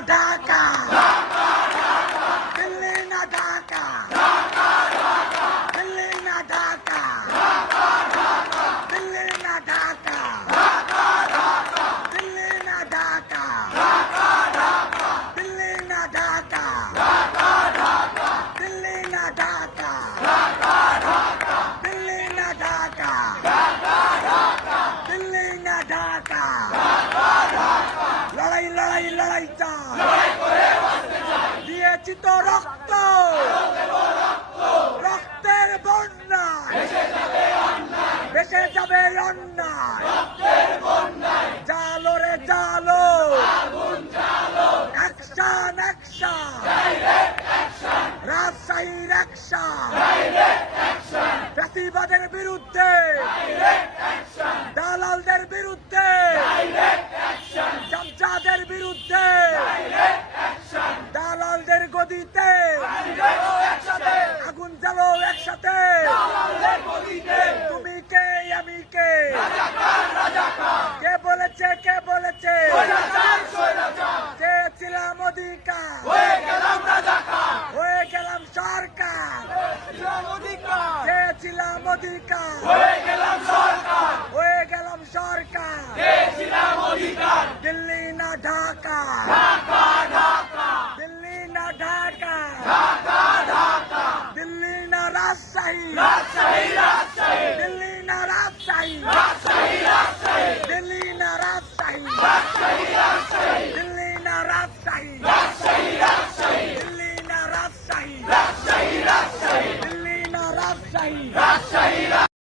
ঢাকা রক্ত। রক্তের বন্যায়। ভেসে যাবে অন্যায়। জালো রে জালো। অ্যাকশন রাজশাহীর ফ্যাসিবাদের বিরুদ্ধে। দালালদের বিরুদ্ধে। বিরুদ্ধে। তুমি কে, আমি কে? কে বলেছে কে বলেছে? চেয়েছিলাম অধিকার। হয়ে গেলাম সরকার। চেয়েছিলাম অধিকার। হয়ে গেলাম সরকার। দিল্লি না ঢাকা। রাজশাহী। রাজশাহী রাজশাহী। দিল্লি না রাজশাহী। রাজশাহী।